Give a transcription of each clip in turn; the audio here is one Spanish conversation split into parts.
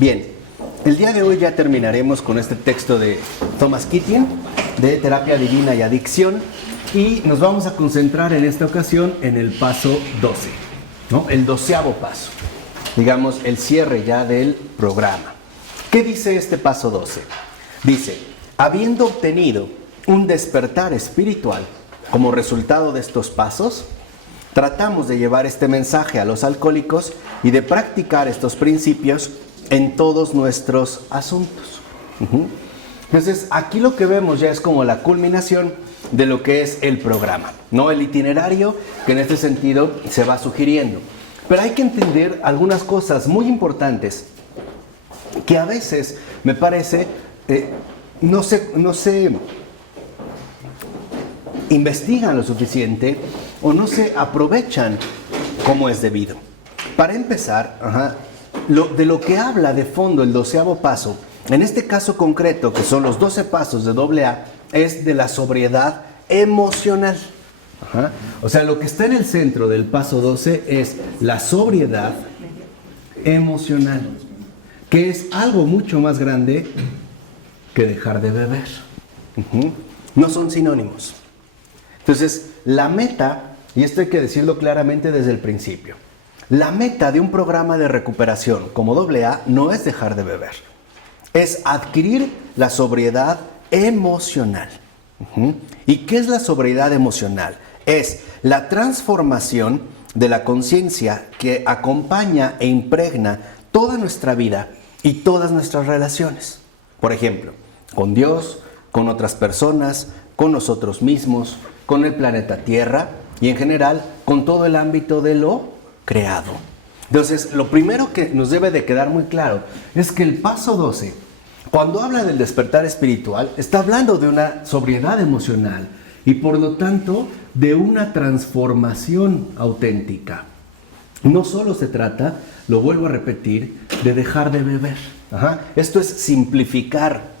Bien, el día de hoy ya terminaremos con este texto de Thomas Keating, de Terapia Divina y Adicción, y nos vamos a concentrar en esta ocasión en el paso 12, ¿no? El 12º paso, digamos el cierre ya del programa. ¿Qué dice este paso 12? Dice, habiendo obtenido un despertar espiritual como resultado de estos pasos, tratamos de llevar este mensaje a los alcohólicos y de practicar estos principios en todos nuestros asuntos. Entonces, aquí lo que vemos ya es como la culminación de lo que es el programa, ¿no? El itinerario que en este sentido se va sugiriendo. Pero hay que entender algunas cosas muy importantes que a veces, me parece, no se investigan lo suficiente o no se aprovechan como es debido. Para empezar, de lo que habla de fondo el 12º paso, en este caso concreto, que son los 12 pasos de AA, es de la sobriedad emocional. O sea, lo que está en el centro del paso 12 es la sobriedad emocional, que es algo mucho más grande que dejar de beber. No son sinónimos. Entonces, la meta, y esto hay que decirlo claramente desde el principio, la meta de un programa de recuperación como AA no es dejar de beber, es adquirir la sobriedad emocional. ¿Y qué es la sobriedad emocional? Es la transformación de la conciencia que acompaña e impregna toda nuestra vida y todas nuestras relaciones. Por ejemplo, con Dios, con otras personas, con nosotros mismos, con el planeta Tierra y en general con todo el ámbito de lo creado. Entonces, lo primero que nos debe de quedar muy claro es que el paso 12, cuando habla del despertar espiritual, está hablando de una sobriedad emocional y por lo tanto de una transformación auténtica. No solo se trata, lo vuelvo a repetir, de dejar de beber. Esto es simplificar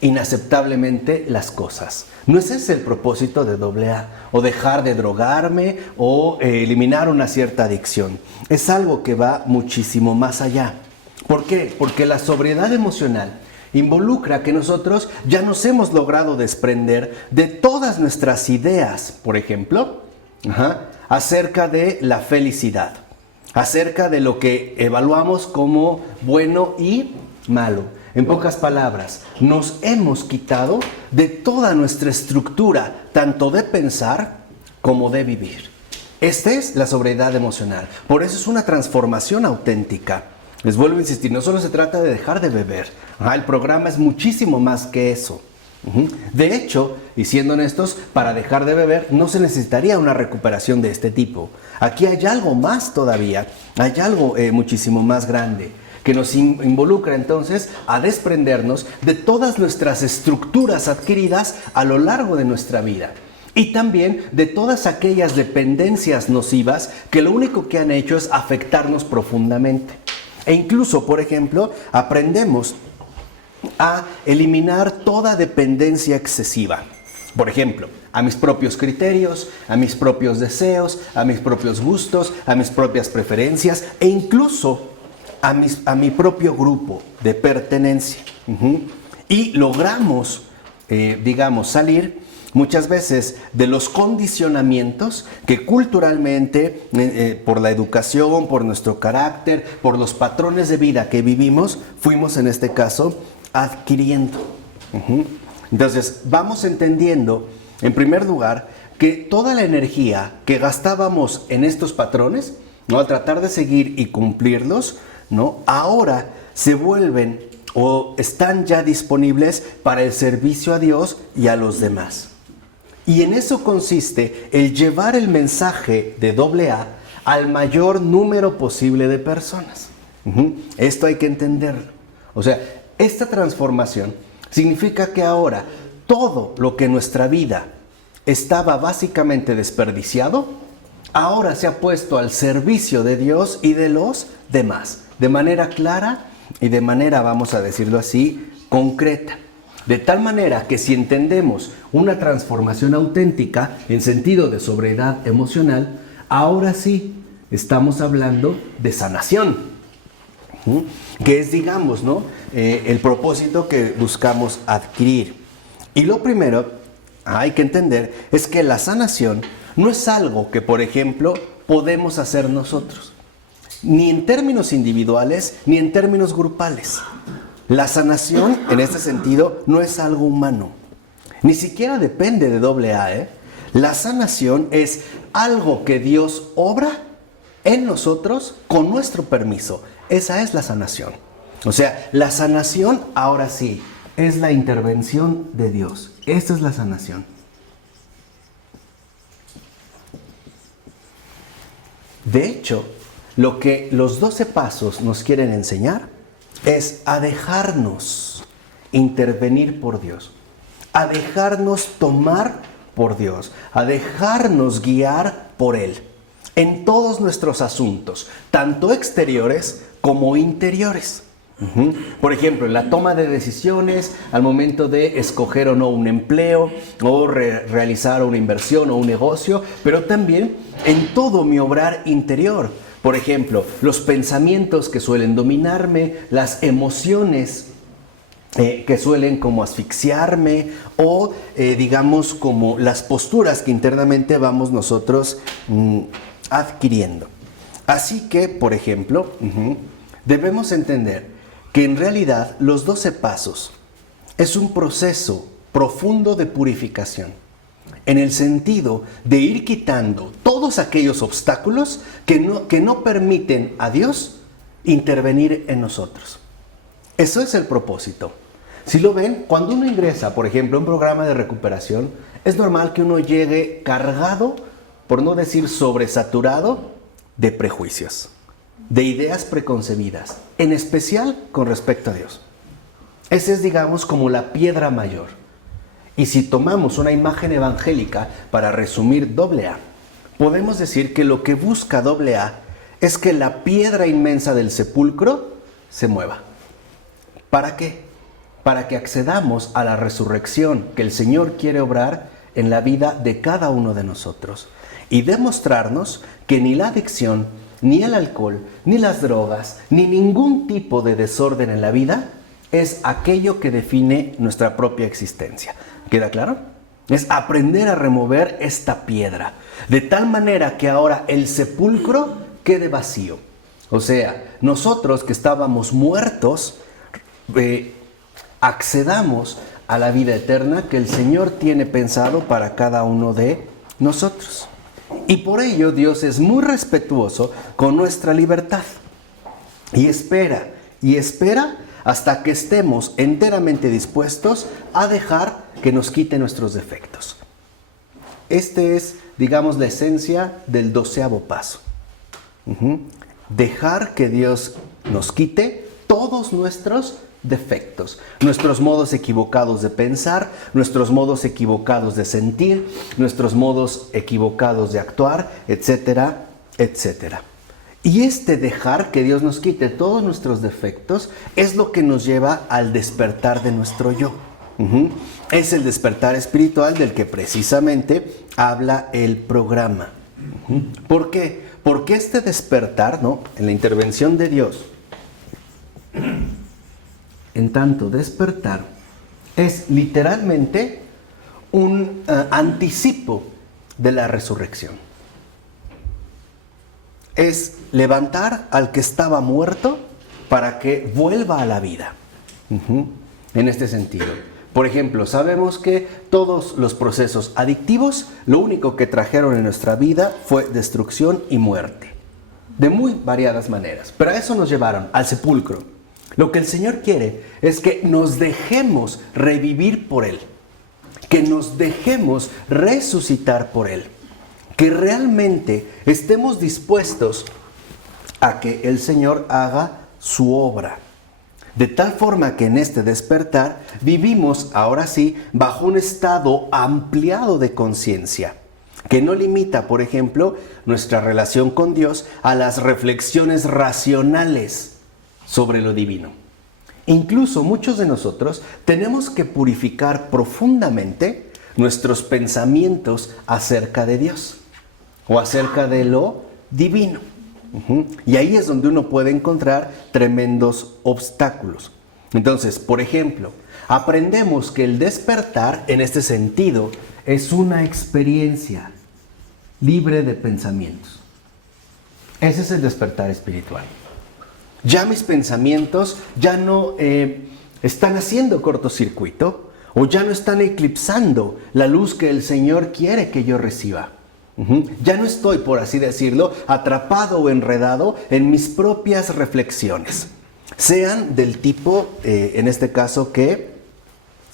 inaceptablemente las cosas. No es ese el propósito de AA, o dejar de drogarme, o eliminar una cierta adicción. Es algo que va muchísimo más allá. ¿Por qué? Porque la sobriedad emocional involucra que nosotros ya nos hemos logrado desprender de todas nuestras ideas, por ejemplo, acerca de la felicidad, acerca de lo que evaluamos como bueno y malo. En pocas palabras, nos hemos quitado de toda nuestra estructura, tanto de pensar como de vivir. Esta es la sobriedad emocional. Por eso es una transformación auténtica. Les vuelvo a insistir, no solo se trata de dejar de beber. El programa es muchísimo más que eso. De hecho, y siendo honestos, para dejar de beber no se necesitaría una recuperación de este tipo. Aquí hay algo más todavía, hay algo muchísimo más grande, que nos involucra entonces a desprendernos de todas nuestras estructuras adquiridas a lo largo de nuestra vida y también de todas aquellas dependencias nocivas que lo único que han hecho es afectarnos profundamente. E incluso, por ejemplo, aprendemos a eliminar toda dependencia excesiva. Por ejemplo, a mis propios criterios, a mis propios deseos, a mis propios gustos, a mis propias preferencias e incluso a mi propio grupo de pertenencia. Y logramos, salir muchas veces de los condicionamientos que culturalmente, por la educación, por nuestro carácter, por los patrones de vida que vivimos, fuimos en este caso adquiriendo. Entonces, vamos entendiendo, en primer lugar, que toda la energía que gastábamos en estos patrones, ¿no?, al tratar de seguir y cumplirlos, ¿no?, ahora se vuelven o están ya disponibles para el servicio a Dios y a los demás. Y en eso consiste el llevar el mensaje de AA al mayor número posible de personas. Esto hay que entenderlo. O sea, esta transformación significa que ahora todo lo que en nuestra vida estaba básicamente desperdiciado, ahora se ha puesto al servicio de Dios y de los demás, de manera clara y de manera, vamos a decirlo así, concreta. De tal manera que si entendemos una transformación auténtica en sentido de sobriedad emocional, ahora sí estamos hablando de sanación. que es, digamos, ¿no? El propósito que buscamos adquirir. Y lo primero, hay que entender, es que la sanación no es algo que, por ejemplo, podemos hacer nosotros, ni en términos individuales, ni en términos grupales. La sanación, en este sentido, no es algo humano. Ni siquiera depende de AA. La sanación es algo que Dios obra en nosotros con nuestro permiso. Esa es la sanación. O sea, la sanación, ahora sí, es la intervención de Dios. Esta es la sanación. De hecho, lo que los 12 pasos nos quieren enseñar es a dejarnos intervenir por Dios, a dejarnos tomar por Dios, a dejarnos guiar por Él en todos nuestros asuntos, tanto exteriores como interiores. Por ejemplo, en la toma de decisiones, al momento de escoger o no un empleo, o realizar una inversión o un negocio, pero también en todo mi obrar interior. Por ejemplo, los pensamientos que suelen dominarme, las emociones que suelen como asfixiarme, o digamos como las posturas que internamente vamos nosotros adquiriendo. Así que, por ejemplo, debemos entender que en realidad los 12 pasos es un proceso profundo de purificación, en el sentido de ir quitando todos aquellos obstáculos que no permiten a Dios intervenir en nosotros. Eso es el propósito. Si lo ven, cuando uno ingresa, por ejemplo, a un programa de recuperación, es normal que uno llegue cargado, por no decir sobresaturado, de prejuicios, de ideas preconcebidas, en especial con respecto a Dios. Esa es, digamos, como la piedra mayor. Y si tomamos una imagen evangélica para resumir AA, podemos decir que lo que busca AA es que la piedra inmensa del sepulcro se mueva. ¿Para qué? Para que accedamos a la resurrección que el Señor quiere obrar en la vida de cada uno de nosotros y demostrarnos que ni la adicción, ni el alcohol, ni las drogas, ni ningún tipo de desorden en la vida es aquello que define nuestra propia existencia. ¿Queda claro? Es aprender a remover esta piedra, de tal manera que ahora el sepulcro quede vacío. O sea, nosotros que estábamos muertos, accedamos a la vida eterna que el Señor tiene pensado para cada uno de nosotros. Y por ello Dios es muy respetuoso con nuestra libertad. Y espera hasta que estemos enteramente dispuestos a dejar que nos quite nuestros defectos. Este es, digamos, la esencia del 12º paso. Dejar que Dios nos quite todos nuestros defectos, nuestros modos equivocados de pensar, nuestros modos equivocados de sentir, nuestros modos equivocados de actuar, etcétera, etcétera. Y este dejar que Dios nos quite todos nuestros defectos es lo que nos lleva al despertar de nuestro yo. Es el despertar espiritual del que precisamente habla el programa. ¿Por qué? Porque este despertar, ¿no?, en la intervención de Dios, en tanto despertar, es literalmente un anticipo de la resurrección. Es levantar al que estaba muerto para que vuelva a la vida. En este sentido. Por ejemplo, sabemos que todos los procesos adictivos, lo único que trajeron en nuestra vida fue destrucción y muerte. De muy variadas maneras. Pero a eso nos llevaron, al sepulcro. Lo que el Señor quiere es que nos dejemos revivir por Él. Que nos dejemos resucitar por Él. Que realmente estemos dispuestos a que el Señor haga su obra. De tal forma que en este despertar vivimos ahora sí bajo un estado ampliado de conciencia, que no limita, por ejemplo, nuestra relación con Dios a las reflexiones racionales sobre lo divino. Incluso muchos de nosotros tenemos que purificar profundamente nuestros pensamientos acerca de Dios o acerca de lo divino. Y ahí es donde uno puede encontrar tremendos obstáculos. Entonces, por ejemplo, aprendemos que el despertar en este sentido es una experiencia libre de pensamientos. Ese es el despertar espiritual. Ya mis pensamientos ya no están haciendo cortocircuito o ya no están eclipsando la luz que el Señor quiere que yo reciba. Ya no estoy, por así decirlo, atrapado o enredado en mis propias reflexiones. Sean del tipo, en este caso, que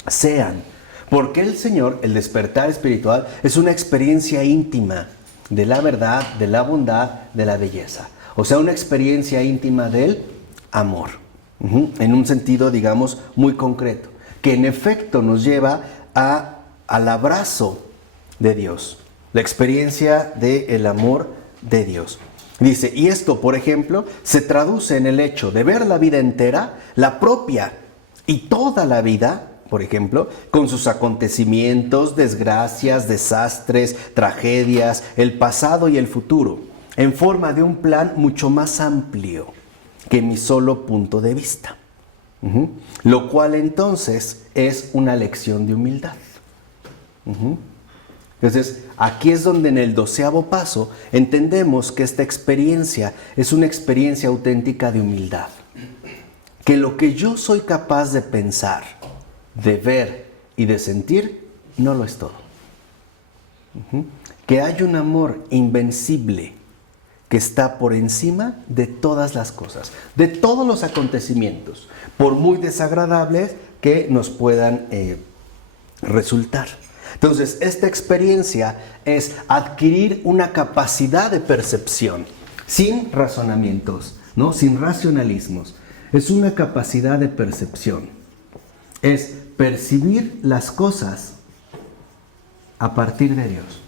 sean. Porque el Señor, el despertar espiritual, es una experiencia íntima de la verdad, de la bondad, de la belleza. O sea, una experiencia íntima del amor. En un sentido, digamos, muy concreto. Que en efecto nos lleva al abrazo de Dios. La experiencia del amor de Dios. Dice, y esto, por ejemplo, se traduce en el hecho de ver la vida entera, la propia y toda la vida, por ejemplo, con sus acontecimientos, desgracias, desastres, tragedias, el pasado y el futuro, en forma de un plan mucho más amplio que mi solo punto de vista. Lo cual entonces es una lección de humildad. Entonces, aquí es donde en el 12º paso entendemos que esta experiencia es una experiencia auténtica de humildad. Que lo que yo soy capaz de pensar, de ver y de sentir, no lo es todo. Que hay un amor invencible que está por encima de todas las cosas, de todos los acontecimientos, por muy desagradables que nos puedan resultar. Entonces, esta experiencia es adquirir una capacidad de percepción, sin razonamientos, ¿no? Sin racionalismos. Es una capacidad de percepción. Es percibir las cosas a partir de Dios.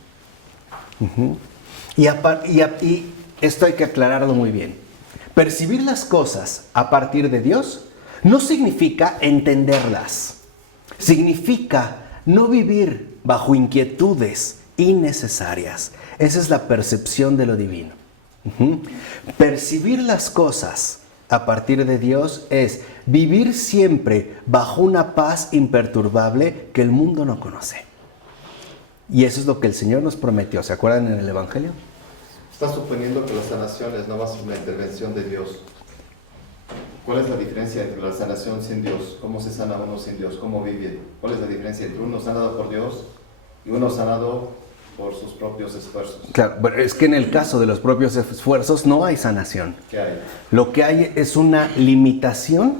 Y esto hay que aclararlo muy bien. Percibir las cosas a partir de Dios no significa entenderlas. Significa no vivir bajo inquietudes innecesarias. Esa es la percepción de lo divino. Percibir las cosas a partir de Dios es vivir siempre bajo una paz imperturbable que el mundo no conoce. Y eso es lo que el Señor nos prometió. ¿Se acuerdan en el Evangelio? Está suponiendo que la sanación es no más una intervención de Dios. ¿Cuál es la diferencia entre la sanación sin Dios? ¿Cómo se sana uno sin Dios? ¿Cómo vive? ¿Cuál es la diferencia entre uno sanado por Dios y uno sanado por sus propios esfuerzos? Claro, pero es que en el caso de los propios esfuerzos no hay sanación. ¿Qué hay? Lo que hay es una limitación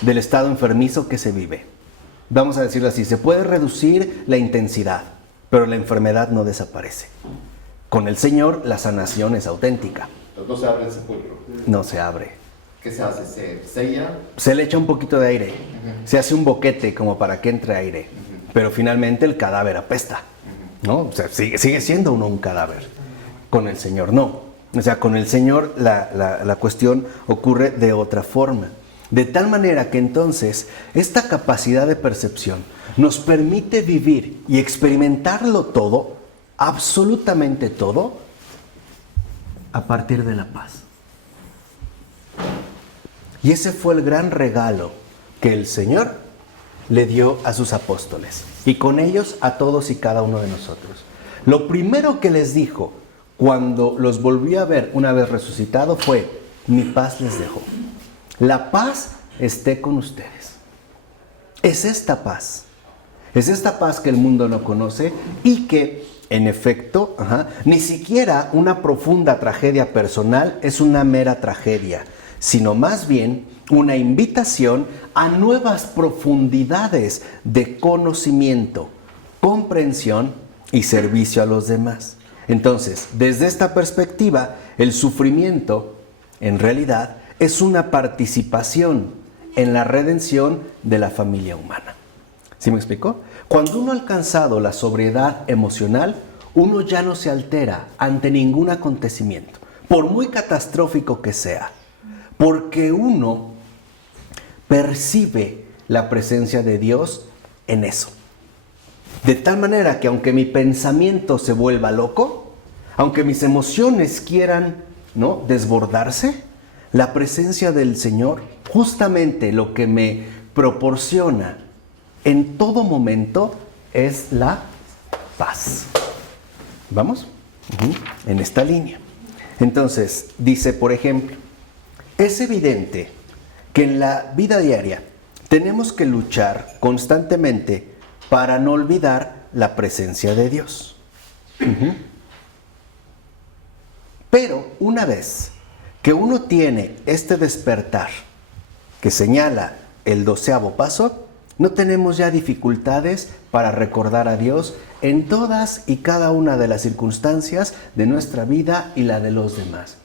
del estado enfermizo que se vive. Vamos a decirlo así, se puede reducir la intensidad, pero la enfermedad no desaparece. Con el Señor la sanación es auténtica. No se abre el sepulcro. No se abre. ¿Qué se hace? ¿Se sella? Se le echa un poquito de aire. Se hace un boquete como para que entre aire. Pero finalmente el cadáver apesta. ¿No? O sea, sigue siendo uno un cadáver. Con el Señor no. O sea, con el Señor la cuestión ocurre de otra forma. De tal manera que entonces esta capacidad de percepción nos permite vivir y experimentarlo todo, absolutamente todo, a partir de la paz. Y ese fue el gran regalo que el Señor le dio a sus apóstoles y con ellos a todos y cada uno de nosotros. Lo primero que les dijo cuando los volvió a ver una vez resucitado fue: mi paz les dejo. La paz esté con ustedes. Es esta paz. Es esta paz que el mundo no conoce y que, en efecto, ni siquiera una profunda tragedia personal es una mera tragedia, sino más bien una invitación a nuevas profundidades de conocimiento, comprensión y servicio a los demás. Entonces, desde esta perspectiva, el sufrimiento, en realidad, es una participación en la redención de la familia humana. ¿Sí me explicó? Cuando uno ha alcanzado la sobriedad emocional, uno ya no se altera ante ningún acontecimiento, por muy catastrófico que sea, porque uno percibe la presencia de Dios en eso. De tal manera que aunque mi pensamiento se vuelva loco, aunque mis emociones quieran ¿no?, desbordarse, la presencia del Señor, justamente lo que me proporciona en todo momento es la paz. ¿Vamos? En esta línea. Entonces, dice, por ejemplo, es evidente que en la vida diaria tenemos que luchar constantemente para no olvidar la presencia de Dios. Pero una vez que uno tiene este despertar que señala el 12º paso, no tenemos ya dificultades para recordar a Dios en todas y cada una de las circunstancias de nuestra vida y la de los demás.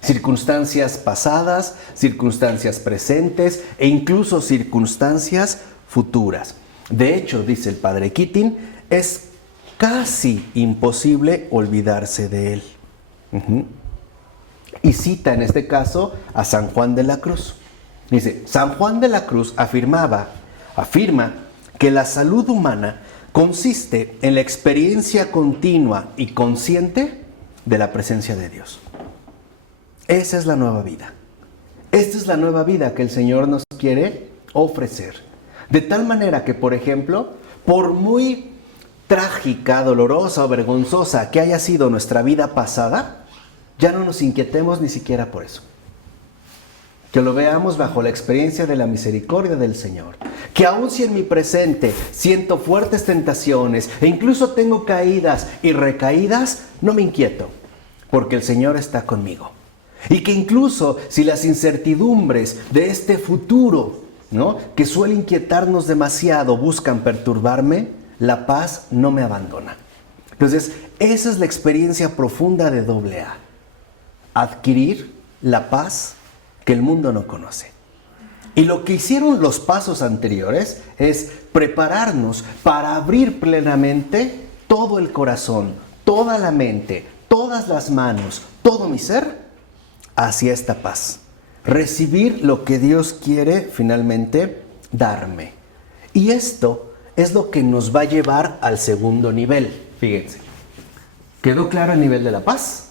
Circunstancias pasadas, circunstancias presentes e incluso circunstancias futuras. De hecho, dice el padre Keating, es casi imposible olvidarse de Él. Y cita en este caso a San Juan de la Cruz. Dice, San Juan de la Cruz afirma que la salud humana consiste en la experiencia continua y consciente de la presencia de Dios. Esa es la nueva vida. Esta es la nueva vida que el Señor nos quiere ofrecer. De tal manera que, por ejemplo, por muy trágica, dolorosa o vergonzosa que haya sido nuestra vida pasada, ya no nos inquietemos ni siquiera por eso. Que lo veamos bajo la experiencia de la misericordia del Señor. Que aun si en mi presente siento fuertes tentaciones e incluso tengo caídas y recaídas, no me inquieto, porque el Señor está conmigo. Y que incluso si las incertidumbres de este futuro, ¿no?, que suele inquietarnos demasiado, buscan perturbarme, la paz no me abandona. Entonces, esa es la experiencia profunda de AA. Adquirir la paz que el mundo no conoce. Y lo que hicieron los pasos anteriores es prepararnos para abrir plenamente todo el corazón, toda la mente, todas las manos, todo mi ser hacia esta paz. Recibir lo que Dios quiere finalmente darme. Y esto es lo que nos va a llevar al segundo nivel. Fíjense. ¿Quedó claro el nivel de la paz?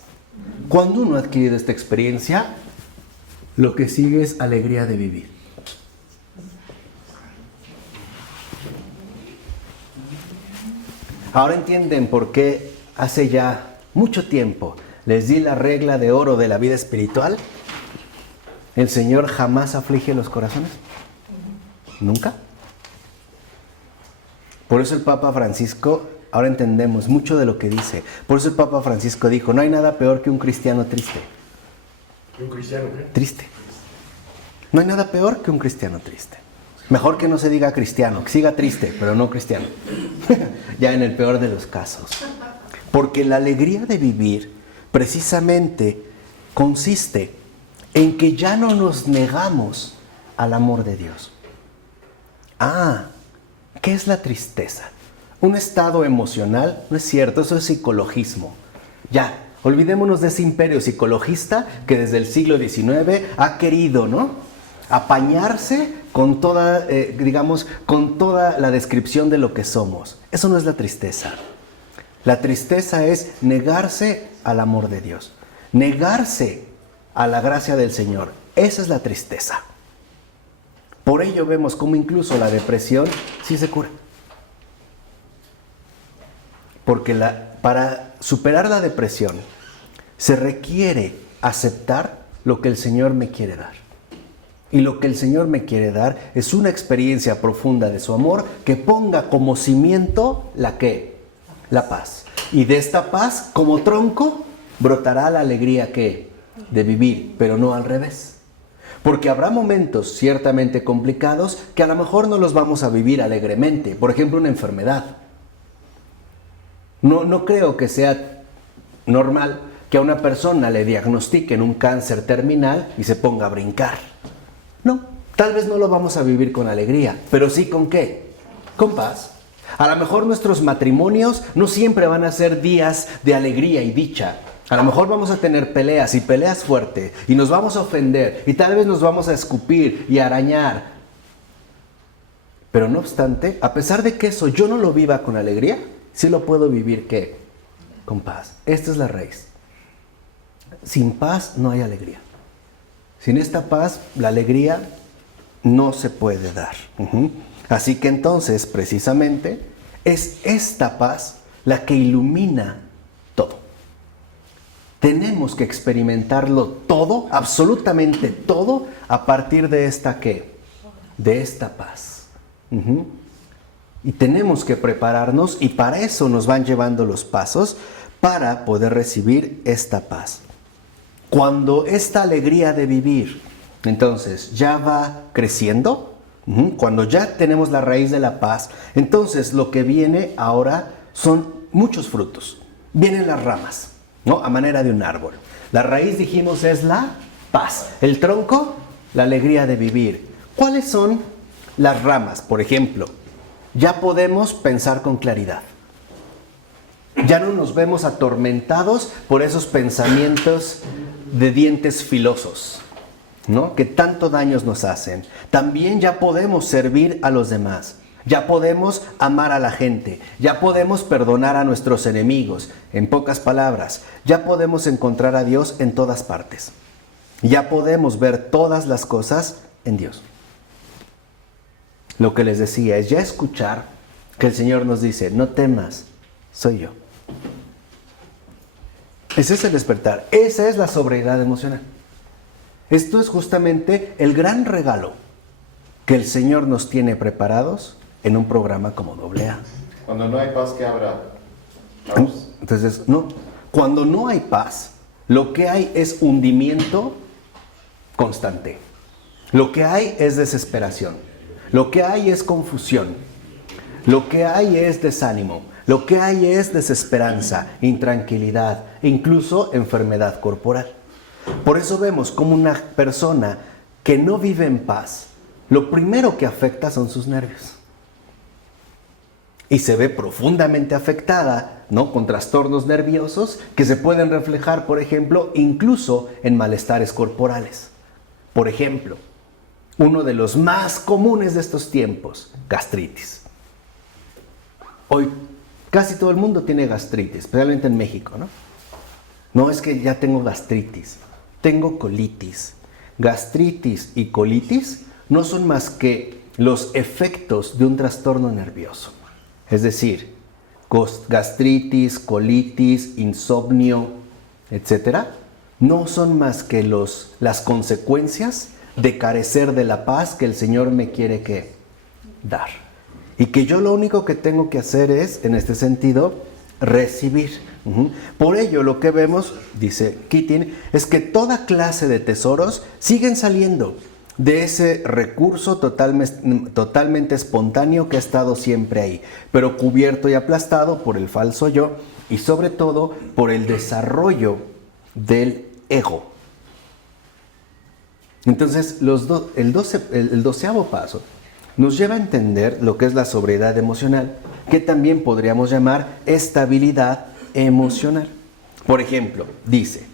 Cuando uno ha adquirido esta experiencia, lo que sigue es alegría de vivir. Ahora entienden por qué hace ya mucho tiempo les di la regla de oro de la vida espiritual. ¿El Señor jamás aflige los corazones? ¿Nunca? Por eso el Papa Francisco, ahora entendemos mucho de lo que dice. Por eso el Papa Francisco dijo, no hay nada peor que un cristiano triste. ¿Un cristiano qué? Triste. No hay nada peor que un cristiano triste. Mejor que no se diga cristiano, que siga triste, pero no cristiano. Ya en el peor de los casos. Porque la alegría de vivir precisamente consiste en que ya no nos negamos al amor de Dios. ¿Qué es la tristeza? Un estado emocional, no es cierto, eso es psicologismo. Ya, olvidémonos de ese imperio psicologista que desde el siglo XIX ha querido, ¿no?, apañarse con toda, con toda la descripción de lo que somos. Eso no es la tristeza. La tristeza es negarse al amor de Dios, negarse a la gracia del Señor. Esa es la tristeza. Por ello vemos cómo incluso la depresión sí se cura. Porque para superar la depresión se requiere aceptar lo que el Señor me quiere dar. Y lo que el Señor me quiere dar es una experiencia profunda de su amor que ponga como cimiento la paz. Y de esta paz, como tronco, brotará la alegría de vivir, pero no al revés. Porque habrá momentos ciertamente complicados que a lo mejor no los vamos a vivir alegremente. Por ejemplo, una enfermedad. No creo que sea normal que a una persona le diagnostiquen un cáncer terminal y se ponga a brincar. No, tal vez no lo vamos a vivir con alegría, pero sí con ¿qué? Con paz. A lo mejor nuestros matrimonios no siempre van a ser días de alegría y dicha. A lo mejor vamos a tener peleas y peleas fuertes y nos vamos a ofender y tal vez nos vamos a escupir y arañar. Pero no obstante, a pesar de que eso yo no lo viva con alegría, sí lo puedo vivir ¿qué? Con paz. Esta es la raíz. Sin paz no hay alegría. Sin esta paz, la alegría no se puede dar. Así que entonces, precisamente, es esta paz la que ilumina todo. Tenemos que experimentarlo todo, absolutamente todo, a partir de esta ¿qué? De esta paz. Y tenemos que prepararnos, y para eso nos van llevando los pasos para poder recibir esta paz. Cuando esta alegría de vivir, entonces, ya va creciendo, cuando ya tenemos la raíz de la paz, entonces lo que viene ahora son muchos frutos. Vienen las ramas, ¿no? A manera de un árbol. La raíz, dijimos, es la paz. El tronco, la alegría de vivir. ¿Cuáles son las ramas? Por ejemplo, ya podemos pensar con claridad. Ya no nos vemos atormentados por esos pensamientos de dientes filosos, ¿no? Que tanto daños nos hacen. También ya podemos servir a los demás. Ya podemos amar a la gente. Ya podemos perdonar a nuestros enemigos. En pocas palabras, ya podemos encontrar a Dios en todas partes. Ya podemos ver todas las cosas en Dios. Lo que les decía es ya escuchar que el Señor nos dice, no temas, soy yo. Ese es el despertar. Esa es la sobriedad emocional. Esto es justamente el gran regalo que el Señor nos tiene preparados en un programa como AA. Cuando no hay paz, ¿qué habrá? Entonces, no. Cuando no hay paz, lo que hay es hundimiento constante. Lo que hay es desesperación. Lo que hay es confusión. Lo que hay es desánimo. Lo que hay es desesperanza, intranquilidad, incluso enfermedad corporal. Por eso vemos como una persona que no vive en paz, lo primero que afecta son sus nervios. Y se ve profundamente afectada, ¿no? Con trastornos nerviosos que se pueden reflejar, por ejemplo, incluso en malestares corporales. Por ejemplo, uno de los más comunes de estos tiempos, gastritis. Hoy casi todo el mundo tiene gastritis, especialmente en México, ¿no? No es que ya tengo gastritis, tengo colitis. Gastritis y colitis no son más que los efectos de un trastorno nervioso. Es decir, gastritis, colitis, insomnio, etc. no son más que las consecuencias de carecer de la paz que el Señor me quiere dar. Y que yo lo único que tengo que hacer es, en este sentido, recibir. Por ello, lo que vemos, dice Keating, es que toda clase de tesoros siguen saliendo de ese recurso totalmente espontáneo que ha estado siempre ahí, pero cubierto y aplastado por el falso yo y sobre todo por el desarrollo del ego. Entonces, el 12º paso nos lleva a entender lo que es la sobriedad emocional, que también podríamos llamar estabilidad emocional. Por ejemplo, dice,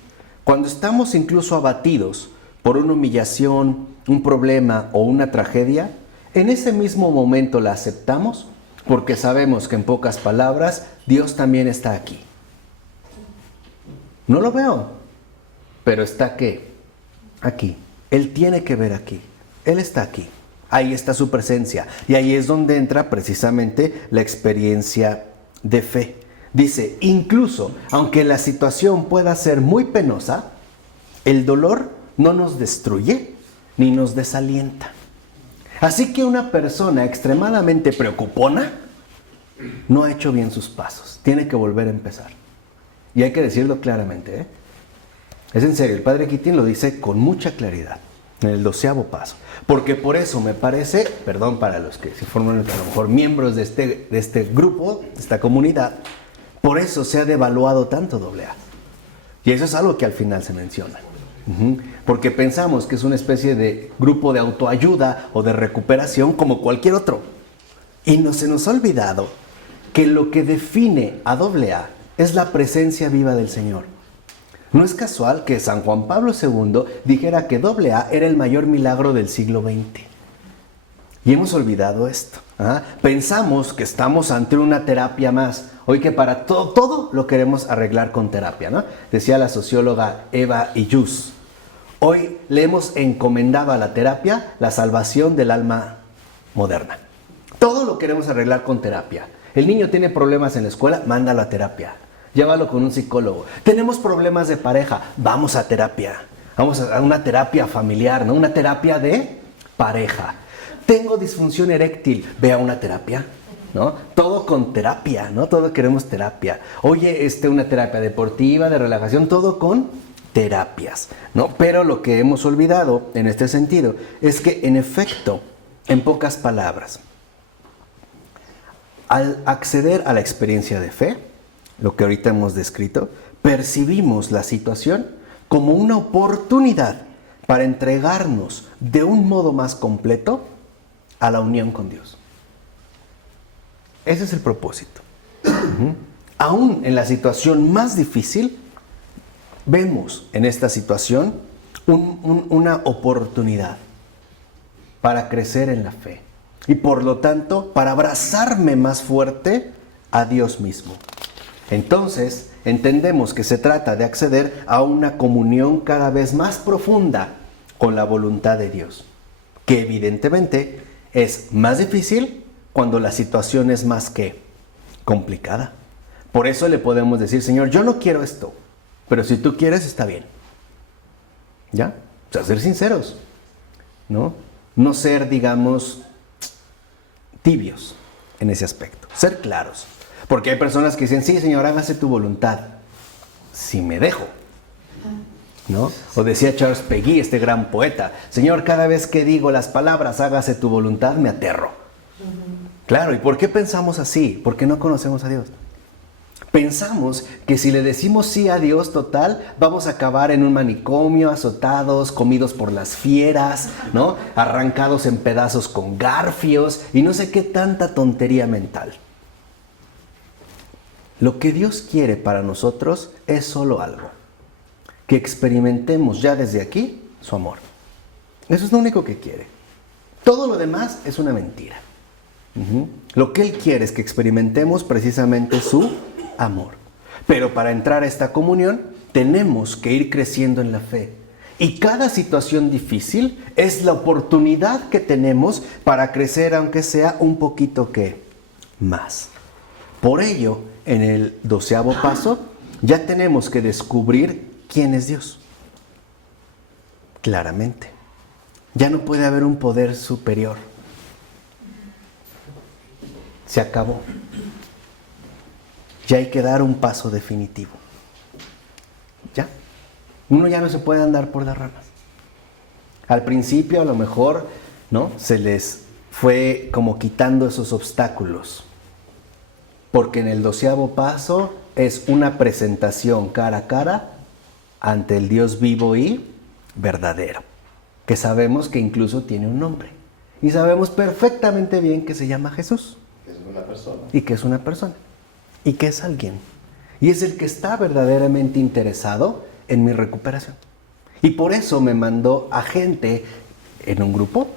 cuando estamos incluso abatidos por una humillación, un problema o una tragedia, en ese mismo momento la aceptamos porque sabemos que en pocas palabras Dios también está aquí. No lo veo, pero está ¿qué? Aquí. Él tiene que ver aquí. Él está aquí. Ahí está su presencia. Y ahí es donde entra precisamente la experiencia de fe. Dice, incluso aunque la situación pueda ser muy penosa, el dolor no nos destruye ni nos desalienta. Así que una persona extremadamente preocupona no ha hecho bien sus pasos. Tiene que volver a empezar. Y hay que decirlo claramente, ¿eh? Es en serio, el padre Keating lo dice con mucha claridad en el 12º paso. Porque por eso me parece, perdón para los que se forman a lo mejor miembros de este grupo, de esta comunidad, por eso se ha devaluado tanto AA. Y eso es algo que al final se menciona. Porque pensamos que es una especie de grupo de autoayuda o de recuperación como cualquier otro. Y se nos ha olvidado que lo que define a AA es la presencia viva del Señor. No es casual que San Juan Pablo II dijera que AA era el mayor milagro del siglo XX. Y hemos olvidado esto. Pensamos que estamos ante una terapia más. Hoy que para todo lo queremos arreglar con terapia, ¿no? Decía la socióloga Eva Illus. Hoy le hemos encomendado a la terapia la salvación del alma moderna. Todo lo queremos arreglar con terapia. El niño tiene problemas en la escuela, mándalo a terapia. Llévalo con un psicólogo. Tenemos problemas de pareja, vamos a terapia. Vamos a una terapia familiar, ¿no? Una terapia de pareja. Tengo disfunción eréctil, ve a una terapia, ¿no? Todo con terapia, ¿no? Todo queremos terapia. Oye, una terapia deportiva, de relajación, todo con terapias, ¿no? Pero lo que hemos olvidado en este sentido es que, en efecto, en pocas palabras, al acceder a la experiencia de fe, lo que ahorita hemos descrito, percibimos la situación como una oportunidad para entregarnos de un modo más completo a la unión con Dios. Ese es el propósito. Aún en la situación más difícil, vemos en esta situación una oportunidad para crecer en la fe y por lo tanto para abrazarme más fuerte a Dios mismo. Entonces entendemos que se trata de acceder a una comunión cada vez más profunda con la voluntad de Dios, que evidentemente es más difícil cuando la situación es más que complicada. Por eso le podemos decir, Señor, yo no quiero esto, pero si tú quieres está bien. ¿Ya? O sea, ser sinceros, ¿no? No ser, digamos, tibios en ese aspecto, ser claros. Porque hay personas que dicen, sí, Señor, hágase tu voluntad, si me dejo, ¿no? O decía Charles Peguy, este gran poeta, Señor, cada vez que digo las palabras, hágase tu voluntad, me aterro. Claro, ¿y por qué pensamos así? Porque no conocemos a Dios. Pensamos que si le decimos sí a Dios total, vamos a acabar en un manicomio, azotados, comidos por las fieras, ¿no? Arrancados en pedazos con garfios y no sé qué tanta tontería mental. Lo que Dios quiere para nosotros es solo algo, que experimentemos ya desde aquí su amor. Eso es lo único que quiere. Todo lo demás es una mentira. Lo que Él quiere es que experimentemos precisamente su amor. Pero para entrar a esta comunión tenemos que ir creciendo en la fe. Y cada situación difícil es la oportunidad que tenemos para crecer, aunque sea un poquito que más. Por ello, en el 12º paso, ya tenemos que descubrir quién es Dios. Claramente. Ya no puede haber un poder superior. Se acabó. Ya hay que dar un paso definitivo. ¿Ya? Uno ya no se puede andar por las ramas. Al principio a lo mejor, ¿no? Se les fue como quitando esos obstáculos. Porque en el 12º paso es una presentación cara a cara ante el Dios vivo y verdadero. Que sabemos que incluso tiene un nombre. Y sabemos perfectamente bien que se llama Jesús. Es una persona. Y que es una persona. Y que es alguien. Y es el que está verdaderamente interesado en mi recuperación. Y por eso me mandó a gente en un grupo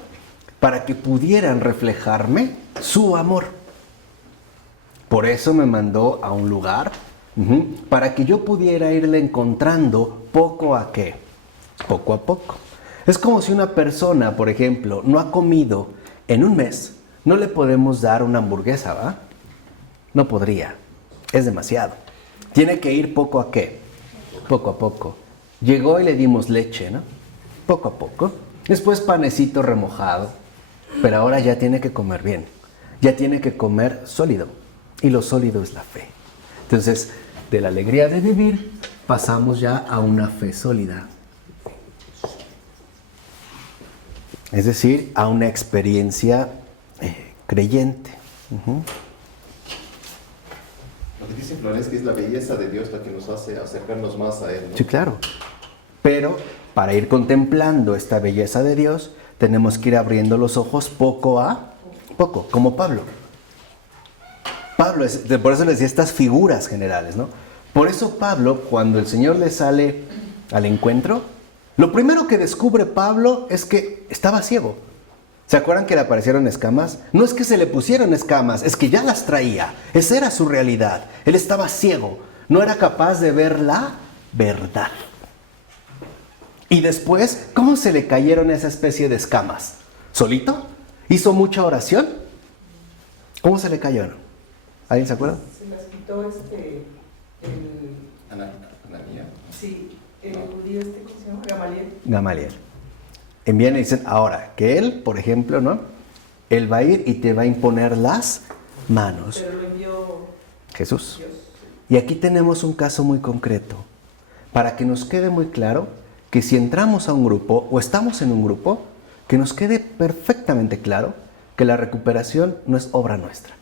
para que pudieran reflejarme su amor. Por eso me mandó a un lugar para que yo pudiera irle encontrando poco a poco. Es como si una persona, por ejemplo, no ha comido en un mes, no le podemos dar una hamburguesa, ¿va? No podría, es demasiado. Tiene que ir poco a poco. Llegó y le dimos leche, ¿no? Poco a poco. Después panecito remojado, pero ahora ya tiene que comer bien, ya tiene que comer sólido. Y lo sólido es la fe. Entonces, de la alegría de vivir, pasamos ya a una fe sólida. Es decir, a una experiencia creyente. Lo que dice Flores que es la belleza de Dios la que nos hace acercarnos más a Él, ¿no? Sí, claro. Pero para ir contemplando esta belleza de Dios, tenemos que ir abriendo los ojos poco a poco, como Pablo. Por eso les decía estas figuras generales, ¿no? Por eso Pablo, cuando el Señor le sale al encuentro, lo primero que descubre Pablo es que estaba ciego. ¿Se acuerdan que le aparecieron escamas? No es que se le pusieron escamas, es que ya las traía. Esa era su realidad. Él estaba ciego, no era capaz de ver la verdad. Y después, ¿cómo se le cayeron esa especie de escamas? ¿Solito? ¿Hizo mucha oración? ¿Cómo se le cayeron? ¿Alguien se acuerda? Se las quitó el Ananía. sí, el judío ¿cómo se llama? Gamaliel. Gamaliel. Envían y dicen, ahora, que él, por ejemplo, ¿no? Él va a ir y te va a imponer las manos. Pero lo envió Jesús. Dios. Y aquí tenemos un caso muy concreto, para que nos quede muy claro que si entramos a un grupo o estamos en un grupo, que nos quede perfectamente claro que la recuperación no es obra nuestra.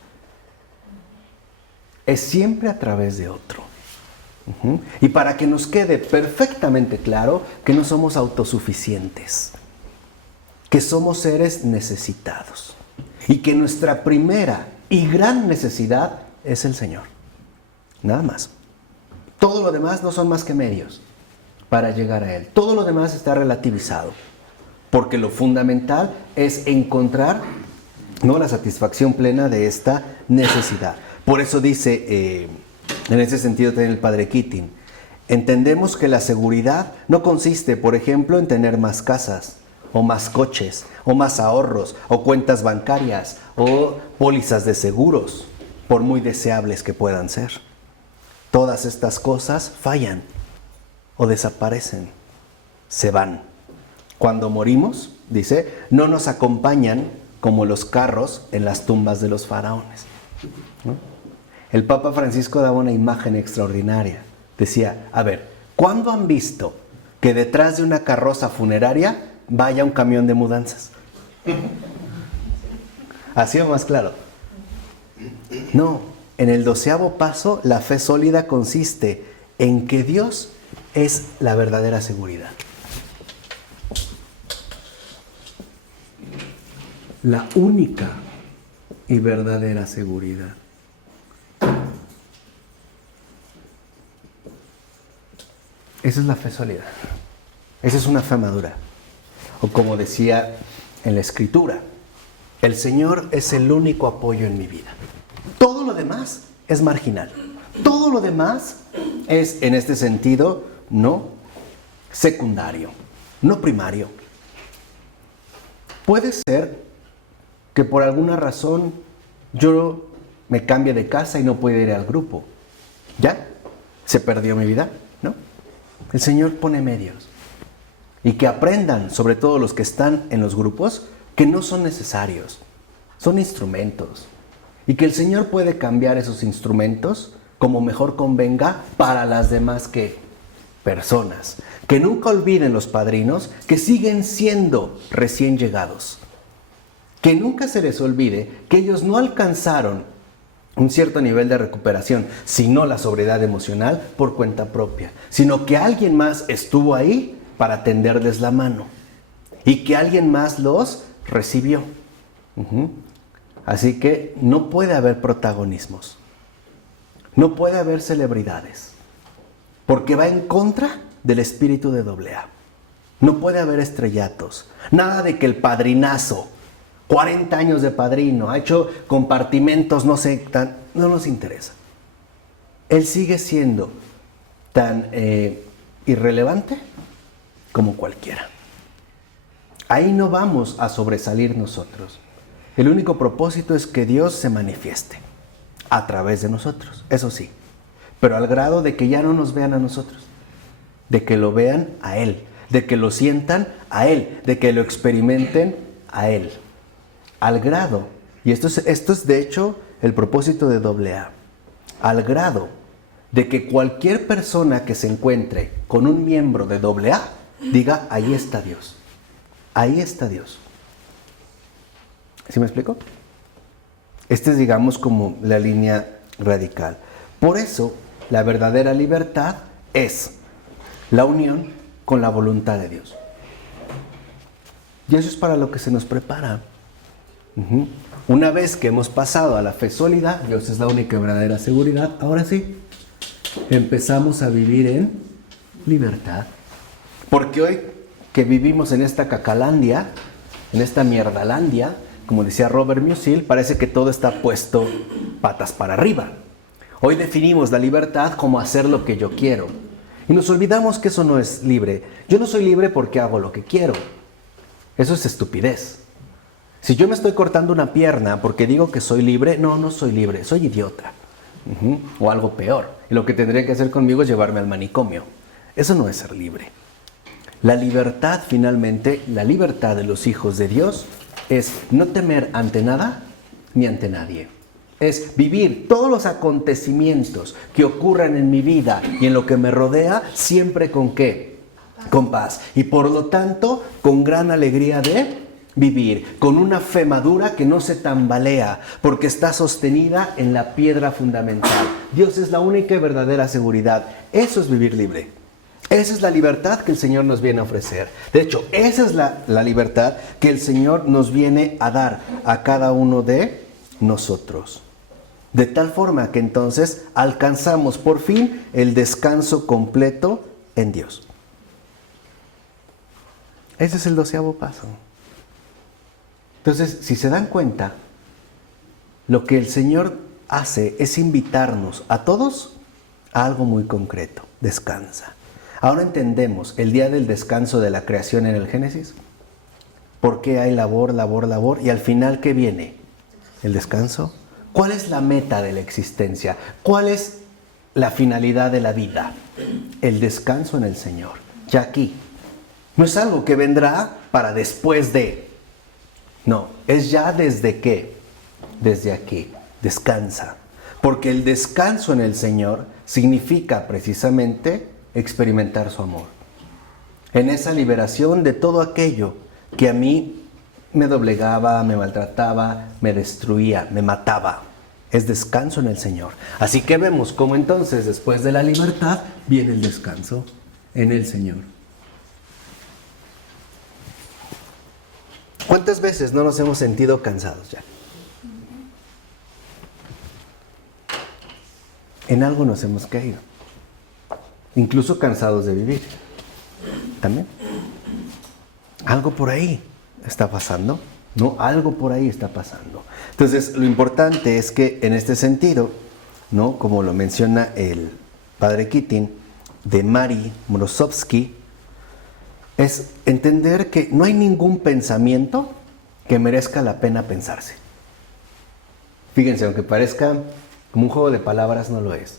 Es siempre a través de otro. Y para que nos quede perfectamente claro que no somos autosuficientes, que somos seres necesitados y que nuestra primera y gran necesidad es el Señor. Nada más. Todo lo demás no son más que medios para llegar a Él. Todo lo demás está relativizado, porque lo fundamental es encontrar, ¿no?, la satisfacción plena de esta necesidad. Por eso dice, en ese sentido también el Padre Keating, entendemos que la seguridad no consiste, por ejemplo, en tener más casas, o más coches, o más ahorros, o cuentas bancarias, o pólizas de seguros, por muy deseables que puedan ser. Todas estas cosas fallan o desaparecen, se van. Cuando morimos, dice, no nos acompañan como los carros en las tumbas de los faraones, ¿no? El Papa Francisco daba una imagen extraordinaria. Decía, a ver, ¿cuándo han visto que detrás de una carroza funeraria vaya un camión de mudanzas? ¿Así o más claro? No, en el 12º paso, la fe sólida consiste en que Dios es la verdadera seguridad. La única y verdadera seguridad. Esa es la fe sólida. Esa es una fe madura. O como decía en la Escritura, el Señor es el único apoyo en mi vida. Todo lo demás es marginal. Todo lo demás es, en este sentido, no secundario, no primario. Puede ser que por alguna razón yo me cambie de casa y no pueda ir al grupo. ¿Ya? ¿Se perdió mi vida? ¿No? El Señor pone medios. Y que aprendan, sobre todo los que están en los grupos, que no son necesarios. Son instrumentos. Y que el Señor puede cambiar esos instrumentos como mejor convenga para las demás personas. Que nunca olviden los padrinos que siguen siendo recién llegados. Que nunca se les olvide que ellos no alcanzaron un cierto nivel de recuperación, sino la sobriedad emocional por cuenta propia, sino que alguien más estuvo ahí para tenderles la mano y que alguien más los recibió. Así que no puede haber protagonismos, no puede haber celebridades, porque va en contra del espíritu de AA. No puede haber estrellatos, nada de que el padrinazo, 40 años de padrino, ha hecho compartimentos, no sé, no nos interesa. Él sigue siendo tan irrelevante como cualquiera. Ahí no vamos a sobresalir nosotros. El único propósito es que Dios se manifieste a través de nosotros, eso sí, pero al grado de que ya no nos vean a nosotros, de que lo vean a Él, de que lo sientan a Él, de que lo experimenten a Él. Al grado, y esto es de hecho el propósito de AA, al grado de que cualquier persona que se encuentre con un miembro de AA diga, ahí está Dios, ahí está Dios. ¿Sí me explico? Esta es, digamos, como la línea radical. Por eso, la verdadera libertad es la unión con la voluntad de Dios. Y eso es para lo que se nos prepara. Una vez que hemos pasado a la fe sólida, Dios es la única y verdadera seguridad, ahora sí, empezamos a vivir en libertad. Porque hoy que vivimos en esta cacalandia, en esta mierdalandia, como decía Robert Musil, parece que todo está puesto patas para arriba. Hoy definimos la libertad como hacer lo que yo quiero. Y nos olvidamos que eso no es libre. Yo no soy libre porque hago lo que quiero. Eso es estupidez. Si yo me estoy cortando una pierna porque digo que soy libre, no soy libre, soy idiota. O algo peor. Y lo que tendría que hacer conmigo es llevarme al manicomio. Eso no es ser libre. La libertad, finalmente, la libertad de los hijos de Dios es no temer ante nada ni ante nadie. Es vivir todos los acontecimientos que ocurran en mi vida y en lo que me rodea siempre con ¿qué? Con paz. Y por lo tanto, con gran alegría de vivir, con una fe madura que no se tambalea, porque está sostenida en la piedra fundamental. Dios es la única y verdadera seguridad. Eso es vivir libre. Esa es la libertad que el Señor nos viene a ofrecer. De hecho, esa es la libertad que el Señor nos viene a dar a cada uno de nosotros. De tal forma que entonces alcanzamos por fin el descanso completo en Dios. Ese es el 12º paso. Entonces, si se dan cuenta, lo que el Señor hace es invitarnos a todos a algo muy concreto. Descansa. Ahora entendemos el día del descanso de la creación en el Génesis. ¿Por qué hay labor, labor, labor? Y al final, ¿qué viene? El descanso. ¿Cuál es la meta de la existencia? ¿Cuál es la finalidad de la vida? El descanso en el Señor. Ya aquí. No es algo que vendrá para después de. No, es ya desde qué. Desde aquí. Descansa. Porque el descanso en el Señor significa precisamente experimentar su amor. En esa liberación de todo aquello que a mí me doblegaba, me maltrataba, me destruía, me mataba. Es descanso en el Señor. Así que vemos cómo entonces después de la libertad viene el descanso en el Señor. ¿Cuántas veces no nos hemos sentido cansados ya? En algo nos hemos caído. Incluso cansados de vivir. También. Algo por ahí está pasando, ¿no? Algo por ahí está pasando. Entonces, lo importante es que en este sentido, ¿no? Como lo menciona el padre Keating, de Mary Morozowski, es entender que no hay ningún pensamiento que merezca la pena pensarse. Fíjense, aunque parezca como un juego de palabras, no lo es.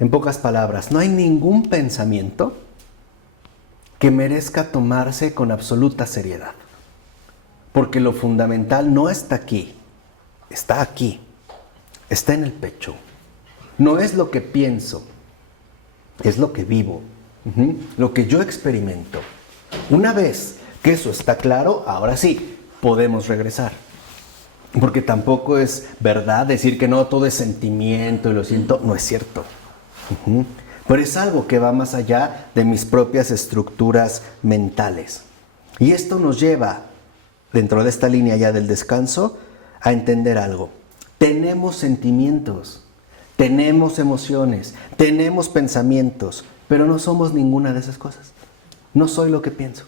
En pocas palabras, no hay ningún pensamiento que merezca tomarse con absoluta seriedad. Porque lo fundamental no está aquí, está aquí, está en el pecho. No es lo que pienso, es lo que vivo, lo que yo experimento. Una vez que eso está claro, ahora sí, podemos regresar. Porque tampoco es verdad decir que no, todo es sentimiento y lo siento, no es cierto. Pero es algo que va más allá de mis propias estructuras mentales. Y esto nos lleva, dentro de esta línea ya del descanso, a entender algo. Tenemos sentimientos, tenemos emociones, tenemos pensamientos, pero no somos ninguna de esas cosas. No soy lo que pienso.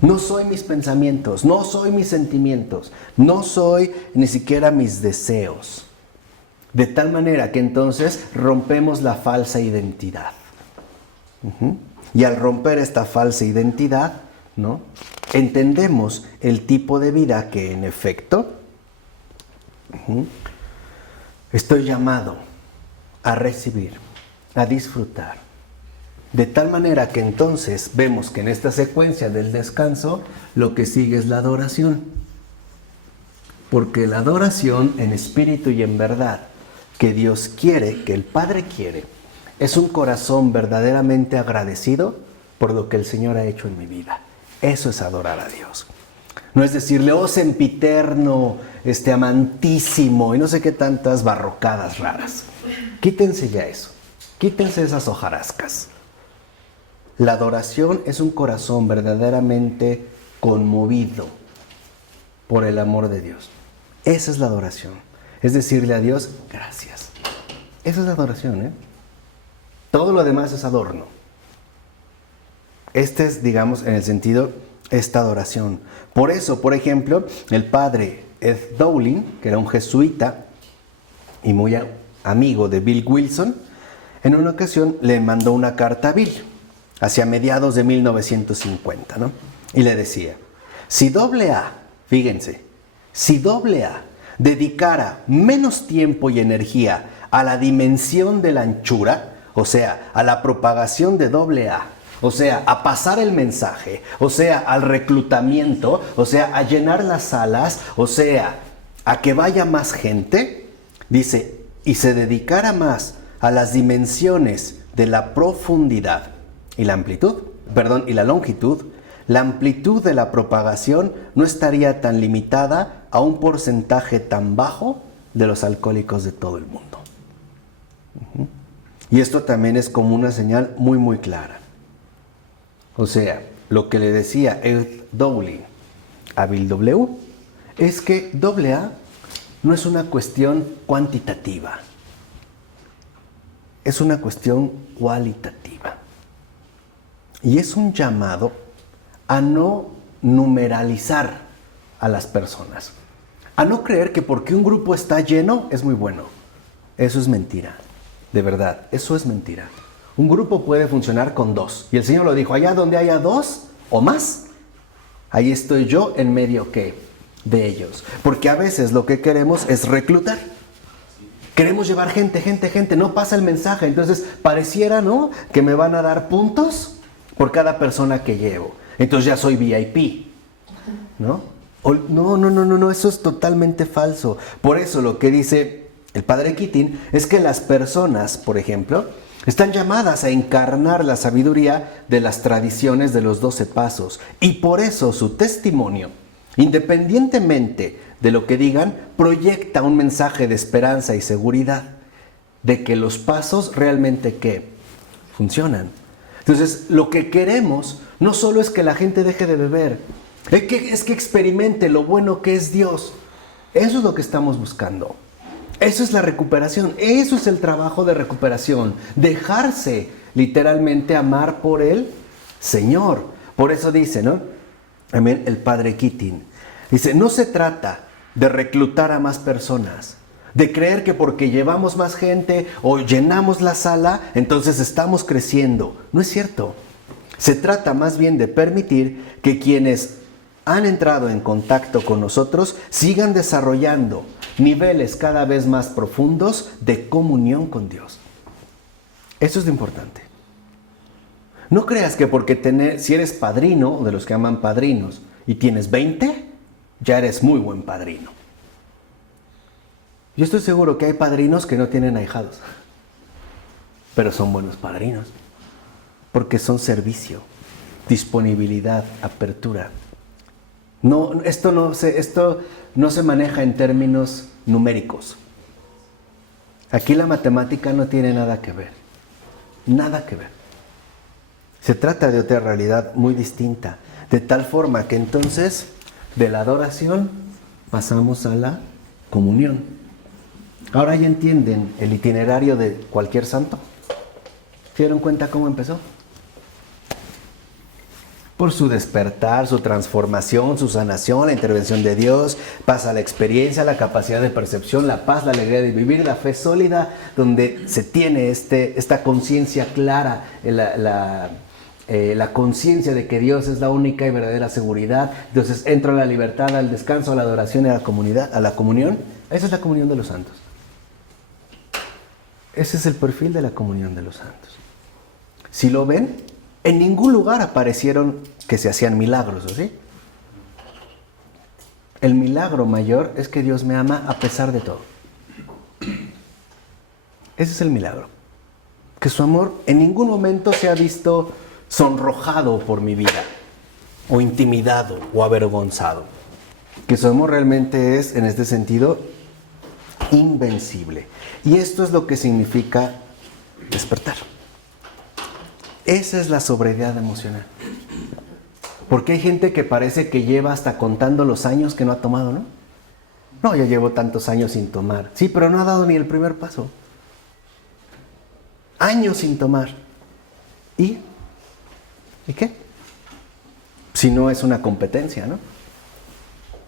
No soy mis pensamientos, no soy mis sentimientos, no soy ni siquiera mis deseos. De tal manera que entonces rompemos la falsa identidad. Y al romper esta falsa identidad, ¿no? Entendemos el tipo de vida que en efecto estoy llamado a recibir, a disfrutar. De tal manera que entonces vemos que en esta secuencia del descanso lo que sigue es la adoración. Porque la adoración en espíritu y en verdad que Dios quiere, que el Padre quiere, es un corazón verdaderamente agradecido por lo que el Señor ha hecho en mi vida. Eso es adorar a Dios. No es decirle, oh sempiterno, amantísimo, y no sé qué tantas barrocadas raras. Quítense ya eso. Quítense esas hojarascas. La adoración es un corazón verdaderamente conmovido por el amor de Dios. Esa es la adoración. Es decirle a Dios, gracias. Esa es la adoración, ¿eh? Todo lo demás es adorno. Este es, digamos, en el sentido esta adoración. Por eso, por ejemplo, el padre Ed Dowling, que era un jesuita y muy amigo de Bill Wilson, en una ocasión le mandó una carta a Bill, hacia mediados de 1950, ¿no? Y le decía, si AA, fíjense, si AA dedicara menos tiempo y energía a la dimensión de la anchura, o sea, a la propagación de AA, o sea, a pasar el mensaje, o sea, al reclutamiento, o sea, a llenar las salas, o sea, a que vaya más gente, dice, y se dedicara más a las dimensiones de la profundidad y la amplitud, y la longitud, la amplitud de la propagación no estaría tan limitada a un porcentaje tan bajo de los alcohólicos de todo el mundo. Y esto también es como una señal muy muy clara. O sea, lo que le decía Ed Dowling a Bill W. es que AA no es una cuestión cuantitativa, es una cuestión cualitativa. Y es un llamado a no numeralizar a las personas, a no creer que porque un grupo está lleno es muy bueno. Eso es mentira, de verdad, eso es mentira. Un grupo puede funcionar con 2. Y el Señor lo dijo, allá donde haya 2 o más, ahí estoy yo en medio ¿qué? De ellos. Porque a veces lo que queremos es reclutar. Queremos llevar gente, no pasa el mensaje. Entonces pareciera, ¿no?, que me van a dar puntos por cada persona que llevo. Entonces ya soy VIP, ¿no? No, eso es totalmente falso. Por eso lo que dice el padre Keating es que las personas, por ejemplo, están llamadas a encarnar la sabiduría de las tradiciones de los 12 pasos. Y por eso su testimonio, independientemente de lo que digan, proyecta un mensaje de esperanza y seguridad de que los pasos realmente ¿qué? Funcionan. Entonces, lo que queremos no solo es que la gente deje de beber, es que experimente lo bueno que es Dios. Eso es lo que estamos buscando. Eso es la recuperación, eso es el trabajo de recuperación. Dejarse literalmente amar por el Señor. Por eso dice, ¿no? Amén, el padre Keating. Dice, no se trata de reclutar a más personas, de creer que porque llevamos más gente o llenamos la sala, entonces estamos creciendo. No es cierto. Se trata más bien de permitir que quienes han entrado en contacto con nosotros sigan desarrollando niveles cada vez más profundos de comunión con Dios. Eso es lo importante. No creas que porque si eres padrino, de los que llaman padrinos, y tienes 20, ya eres muy buen padrino. Yo estoy seguro que hay padrinos que no tienen ahijados, pero son buenos padrinos, porque son servicio, disponibilidad, apertura. Esto no se maneja en términos numéricos. Aquí la matemática no tiene nada que ver. Nada que ver. Se trata de otra realidad muy distinta. De tal forma que entonces de la adoración pasamos a la comunión. Ahora ya entienden el itinerario de cualquier santo. ¿Se dieron cuenta cómo empezó? Por su despertar, su transformación, su sanación, la intervención de Dios, pasa la experiencia, la capacidad de percepción, la paz, la alegría de vivir, la fe sólida, donde se tiene esta conciencia clara, la conciencia de que Dios es la única y verdadera seguridad. Entonces entra a la libertad, al descanso, a la adoración y a la comunidad, a la comunión. Esa es la comunión de los santos. Ese es el perfil de la comunión de los santos. Si lo ven, en ningún lugar aparecieron que se hacían milagros, ¿sí? El milagro mayor es que Dios me ama a pesar de todo. Ese es el milagro. Que su amor en ningún momento se ha visto sonrojado por mi vida, o intimidado, o avergonzado. Que su amor realmente es, en este sentido, invencible. Y esto es lo que significa despertar. Esa es la sobriedad emocional. Porque hay gente que parece que lleva hasta contando los años que no ha tomado, ¿no? No, ya llevo tantos años sin tomar. Sí, pero no ha dado ni el primer paso. Años sin tomar. ¿Y qué? Si no es una competencia, ¿no?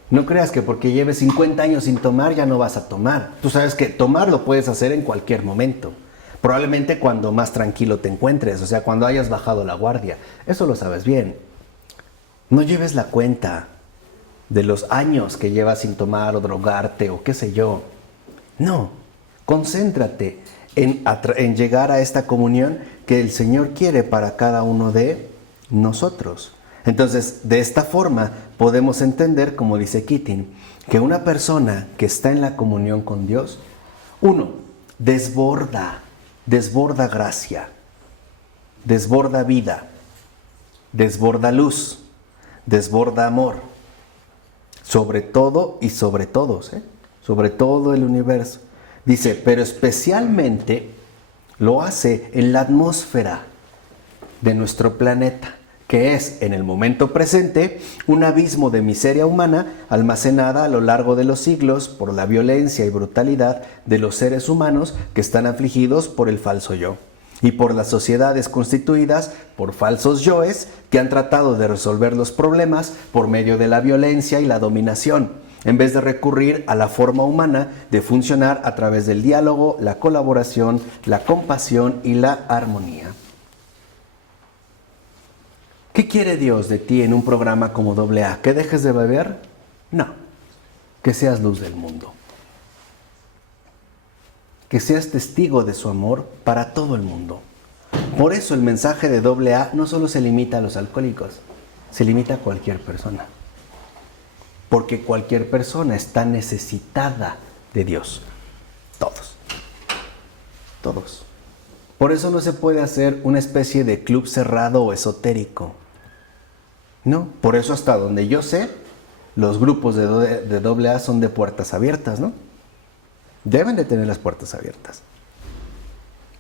No creas que porque lleves 50 años sin tomar ya no vas a tomar. Tú sabes que tomar lo puedes hacer en cualquier momento. Probablemente cuando más tranquilo te encuentres, o sea, cuando hayas bajado la guardia. Eso lo sabes bien. No lleves la cuenta de los años que llevas sin tomar o drogarte o qué sé yo. No, concéntrate en llegar a esta comunión que el Señor quiere para cada uno de nosotros. Entonces, de esta forma podemos entender, como dice Keating, que una persona que está en la comunión con Dios, uno, desborda gracia, desborda vida, desborda luz, desborda amor, sobre todo y sobre todos, sobre todo el universo. Dice, pero especialmente lo hace en la atmósfera de nuestro planeta, que es en el momento presente un abismo de miseria humana almacenada a lo largo de los siglos por la violencia y brutalidad de los seres humanos que están afligidos por el falso yo y por las sociedades constituidas por falsos yoes que han tratado de resolver los problemas por medio de la violencia y la dominación, en vez de recurrir a la forma humana de funcionar a través del diálogo, la colaboración, la compasión y la armonía. ¿Qué quiere Dios de ti en un programa como AA? ¿Que dejes de beber? No, que seas luz del mundo. Que seas testigo de su amor para todo el mundo. Por eso el mensaje de AA no solo se limita a los alcohólicos, se limita a cualquier persona. Porque cualquier persona está necesitada de Dios. Todos. Todos. Por eso no se puede hacer una especie de club cerrado o esotérico. No, por eso hasta donde yo sé, los grupos de AA son de puertas abiertas, ¿no? Deben de tener las puertas abiertas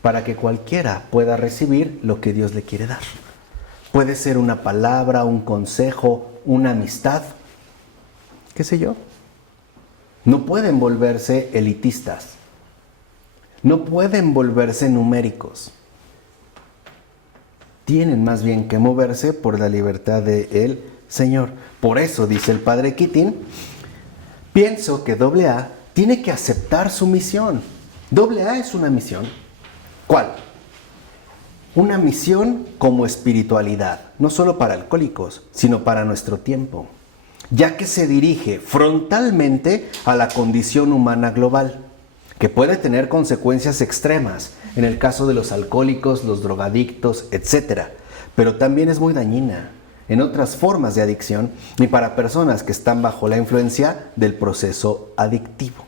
para que cualquiera pueda recibir lo que Dios le quiere dar. Puede ser una palabra, un consejo, una amistad, qué sé yo. No pueden volverse elitistas, no pueden volverse numéricos. Tienen más bien que moverse por la libertad del Señor. Por eso, dice el padre Keating, pienso que AA tiene que aceptar su misión. AA es una misión. ¿Cuál? Una misión como espiritualidad, no solo para alcohólicos, sino para nuestro tiempo, ya que se dirige frontalmente a la condición humana global, que puede tener consecuencias extremas en el caso de los alcohólicos, los drogadictos, etc. Pero también es muy dañina en otras formas de adicción y para personas que están bajo la influencia del proceso adictivo.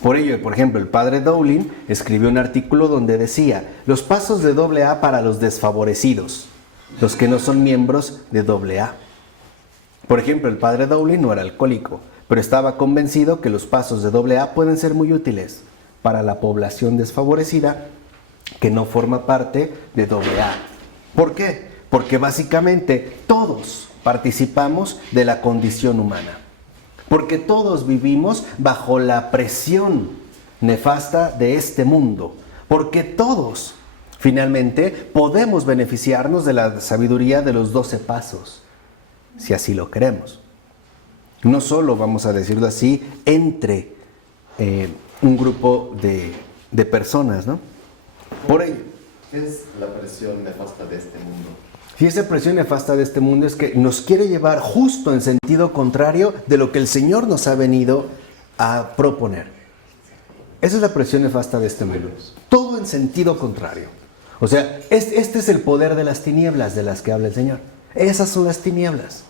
Por ello, por ejemplo, el padre Dowling escribió un artículo donde decía: los pasos de AA para los desfavorecidos, los que no son miembros de AA. Por ejemplo, el padre Dowling no era alcohólico, pero estaba convencido que los pasos de AA pueden ser muy útiles para la población desfavorecida que no forma parte de AA. ¿Por qué? Porque básicamente todos participamos de la condición humana. Porque todos vivimos bajo la presión nefasta de este mundo. Porque todos, finalmente, podemos beneficiarnos de la sabiduría de los 12 pasos, si así lo queremos. No solo, vamos a decirlo así, entre un grupo de personas, ¿no? Por ello, ¿qué es la presión nefasta de este mundo? Y esa presión nefasta de este mundo es que nos quiere llevar justo en sentido contrario de lo que el Señor nos ha venido a proponer. Esa es la presión nefasta de este mundo. Todo en sentido contrario. O sea, este es el poder de las tinieblas de las que habla el Señor. Esas son las tinieblas.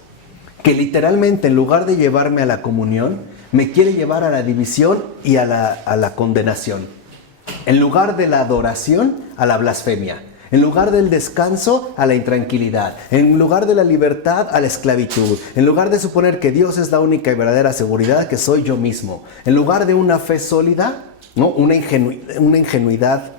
Que literalmente, en lugar de llevarme a la comunión, me quiere llevar a la división y a la condenación. En lugar de la adoración, a la blasfemia. En lugar del descanso, a la intranquilidad. En lugar de la libertad, a la esclavitud. En lugar de suponer que Dios es la única y verdadera seguridad, que soy yo mismo. En lugar de una fe sólida, ¿no? una ingenuidad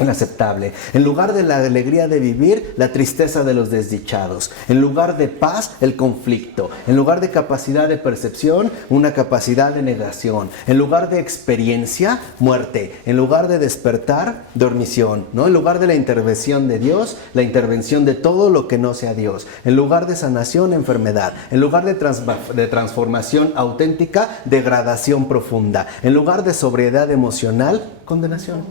inaceptable. En lugar de la alegría de vivir, la tristeza de los desdichados. En lugar de paz, el conflicto. En lugar de capacidad de percepción, una capacidad de negación. En lugar de experiencia, muerte. En lugar de despertar, dormición, ¿no? En lugar de la intervención de Dios, la intervención de todo lo que no sea Dios. En lugar de sanación, enfermedad. En lugar de transformación auténtica, degradación profunda. En lugar de sobriedad emocional, condenación.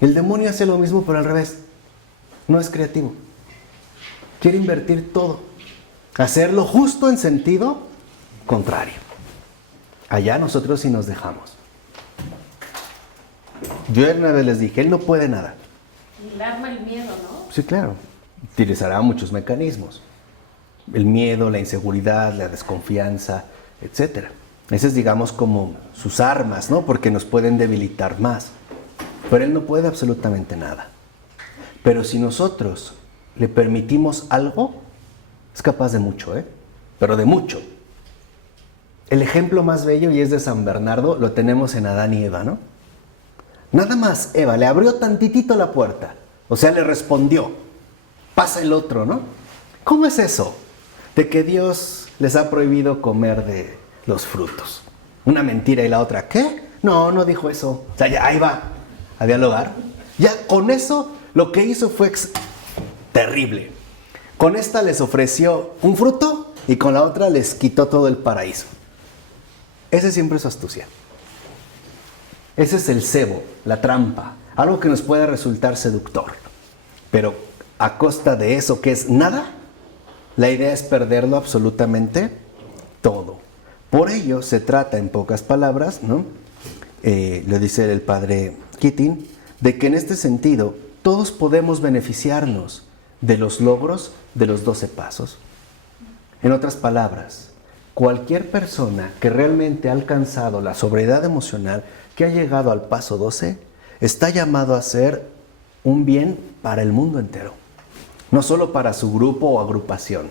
El demonio hace lo mismo, pero al revés. No es creativo. Quiere invertir todo. Hacerlo justo en sentido contrario. Allá nosotros sí nos dejamos. Yo una vez les dije, él no puede nada. El arma, el miedo, ¿no? Sí, claro. Utilizará muchos mecanismos. El miedo, la inseguridad, la desconfianza, etc. Esas, digamos, como sus armas, ¿no? Porque nos pueden debilitar más. Pero él no puede absolutamente nada. Pero si nosotros le permitimos algo, es capaz de mucho, pero de mucho. El ejemplo más bello, y es de San Bernardo, lo tenemos en Adán y Eva, ¿no? Nada más Eva le abrió tantitito la puerta, o sea, le respondió, pasa el otro, ¿no? ¿Cómo es eso? De que Dios les ha prohibido comer de los frutos. Una mentira y la otra, ¿qué? No, no dijo eso. O sea, ya ahí va a dialogar. Ya con eso lo que hizo fue terrible. Con esta les ofreció un fruto y con la otra les quitó todo el paraíso. Ese siempre es su astucia. Ese es el cebo, la trampa, algo que nos puede resultar seductor. Pero a costa de eso que es nada, la idea es perderlo absolutamente todo. Por ello se trata, en pocas palabras, ¿no? Lo dice el padre Keating, de que en este sentido todos podemos beneficiarnos de los logros de los 12 pasos. En otras palabras, cualquier persona que realmente ha alcanzado la sobriedad emocional, que ha llegado al paso 12, está llamado a hacer un bien para el mundo entero. No solo para su grupo o agrupación,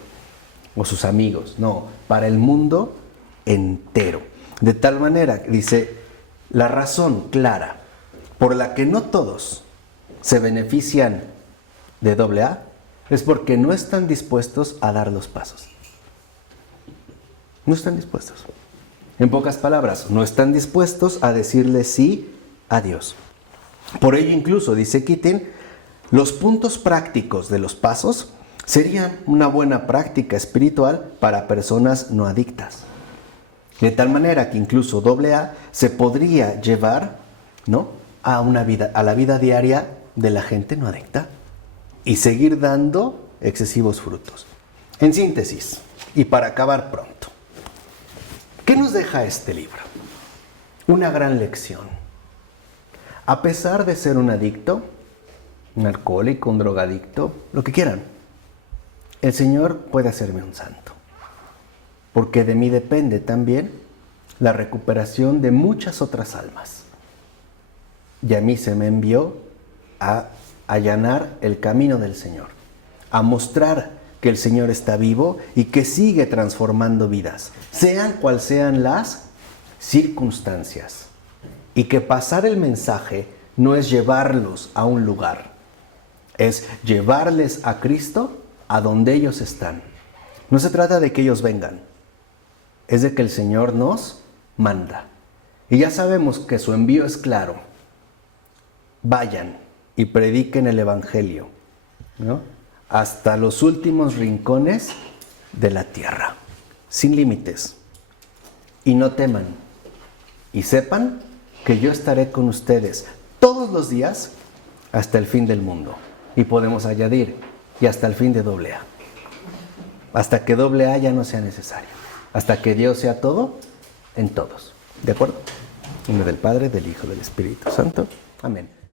o sus amigos, no, para el mundo entero. De tal manera, dice, la razón clara por la que no todos se benefician de AA es porque no están dispuestos a dar los pasos. No están dispuestos. En pocas palabras, no están dispuestos a decirle sí a Dios. Por ello incluso, dice Keating, los puntos prácticos de los pasos serían una buena práctica espiritual para personas no adictas. De tal manera que incluso AA se podría llevar, ¿no?, a la vida diaria de la gente no adicta y seguir dando excesivos frutos. En síntesis, y para acabar pronto, ¿qué nos deja este libro? Una gran lección. A pesar de ser un adicto, un alcohólico, un drogadicto, lo que quieran, el Señor puede hacerme un santo. Porque de mí depende también la recuperación de muchas otras almas. Y a mí se me envió a allanar el camino del Señor, a mostrar que el Señor está vivo y que sigue transformando vidas, sean cual sean las circunstancias. Y que pasar el mensaje no es llevarlos a un lugar, es llevarles a Cristo a donde ellos están. No se trata de que ellos vengan, es de que el Señor nos manda. Y ya sabemos que su envío es claro. Vayan y prediquen el Evangelio, ¿no?, hasta los últimos rincones de la tierra, sin límites. Y no teman, y sepan que yo estaré con ustedes todos los días hasta el fin del mundo. Y podemos añadir, y hasta el fin de AA. Hasta que AA ya no sea necesario. Hasta que Dios sea todo en todos. ¿De acuerdo? En nombre del Padre, del Hijo, del Espíritu Santo. Amén.